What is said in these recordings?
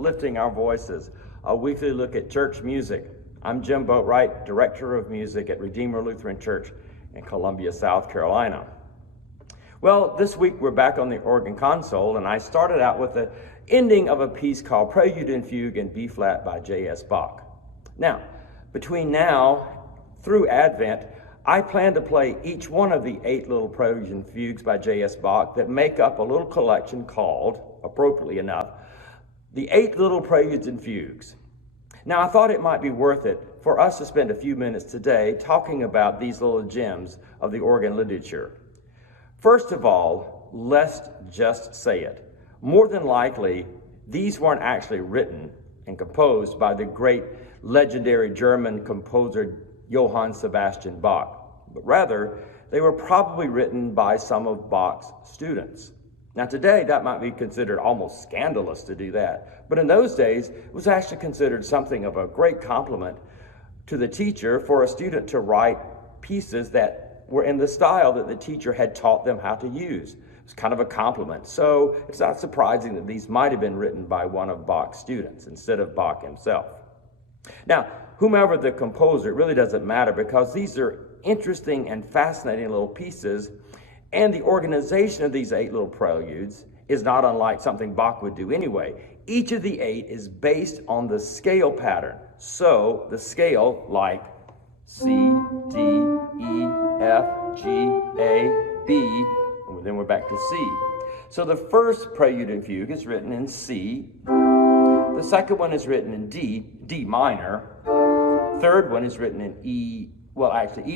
Lifting Our Voices, a weekly look at church music. I'm Jim Boatwright, Director of Music at Redeemer Lutheran Church in Columbia, South Carolina. Well, this week we're back on the organ console, and I started out with the ending of a piece called Prelude and Fugue in B-flat by J.S. Bach. Now, between now through Advent, I plan to play each one of the 8 little preludes and fugues by J.S. Bach that make up a little collection called, appropriately enough, the 8 little preludes and fugues. Now, I thought it might be worth it for us to spend a few minutes today talking about these little gems of the organ literature. First of all, let's just say it. More than likely, these weren't actually written and composed by the great legendary German composer Johann Sebastian Bach, but rather they were probably written by some of Bach's students. Now today that might be considered almost scandalous to do that, but in those days it was actually considered something of a great compliment to the teacher for a student to write pieces that were in the style that the teacher had taught them how to use. It was kind of a compliment, so it's not surprising that these might have been written by one of Bach's students instead of Bach himself. Now, whomever the composer, it really doesn't matter because these are interesting and fascinating little pieces, and the organization of these 8 little preludes is not unlike something Bach would do anyway. Each of the 8 is based on the scale pattern. So the scale like C, D, E, F, G, A, B, and then we're back to C. So the first prelude and fugue is written in C. The second one is written in D minor. Third one is written in E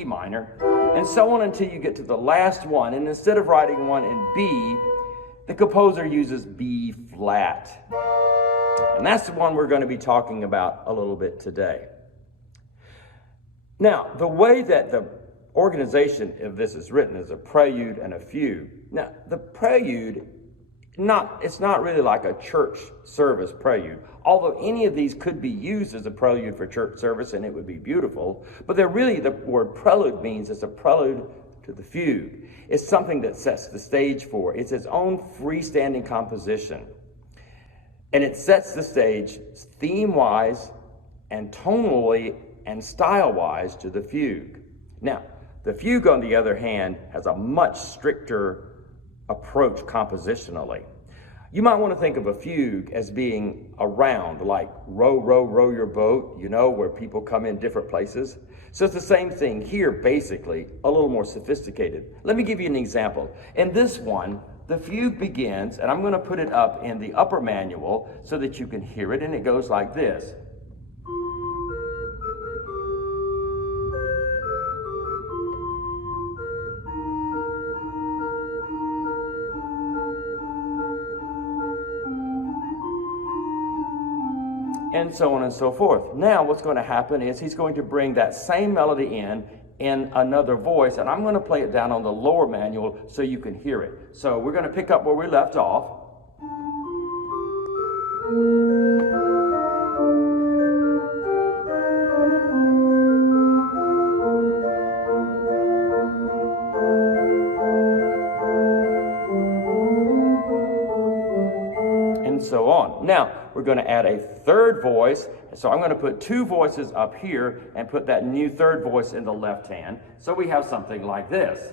minor, and so on until you get to the last one. And instead of writing one in B, the composer uses B flat. And that's the one we're going to be talking about a little bit today. Now, the way that the organization of this is written is a prelude and a fugue. Now, the prelude, it's not really like a church service prelude, although any of these could be used as a prelude for church service and it would be beautiful, but they're really, the word prelude means it's a prelude to the fugue. It's something that sets the stage for it. It's its own freestanding composition, and it sets the stage theme-wise and tonally and style-wise to the fugue. Now, the fugue, on the other hand, has a much stricter approach compositionally. You might want to think of a fugue as being a round, like row, row, row your boat, where people come in different places. So it's the same thing here, basically, a little more sophisticated. Let me give you an example. In this one, the fugue begins, and I'm going to put it up in the upper manual so that you can hear it, and it goes like this. And so on and so forth. Now what's going to happen is he's going to bring that same melody in another voice, and I'm going to play it down on the lower manual so you can hear it. So we're going to pick up where we left off. And so on. Now, we're going to add a third voice. So I'm going to put 2 voices up here and put that new third voice in the left hand. So we have something like this.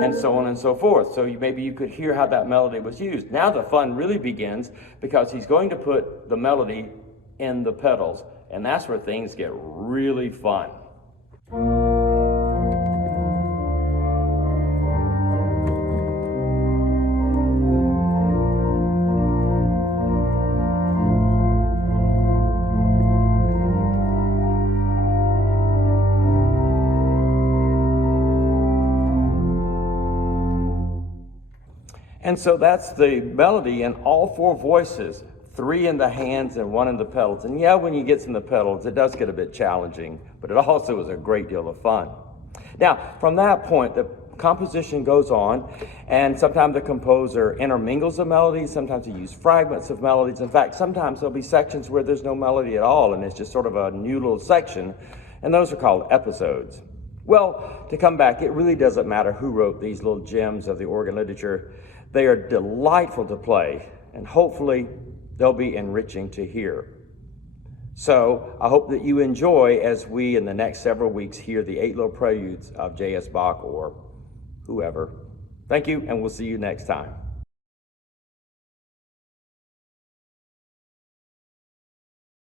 And so on and so forth. So maybe you could hear how that melody was used. Now the fun really begins because he's going to put the melody in the pedals, and that's where things get really fun. And so that's the melody in all 4 voices, 3 in the hands and 1 in the pedals. And yeah, when you get in the pedals, it does get a bit challenging, but it also is a great deal of fun. Now, from that point, the composition goes on, and sometimes the composer intermingles the melodies, sometimes he uses fragments of melodies. In fact, sometimes there'll be sections where there's no melody at all, and it's just sort of a new little section, and those are called episodes. Well, to come back, it really doesn't matter who wrote these little gems of the organ literature. They are delightful to play, and hopefully they'll be enriching to hear. So I hope that you enjoy as we, in the next several weeks, hear the 8 little preludes of J.S. Bach or whoever. Thank you, and we'll see you next time.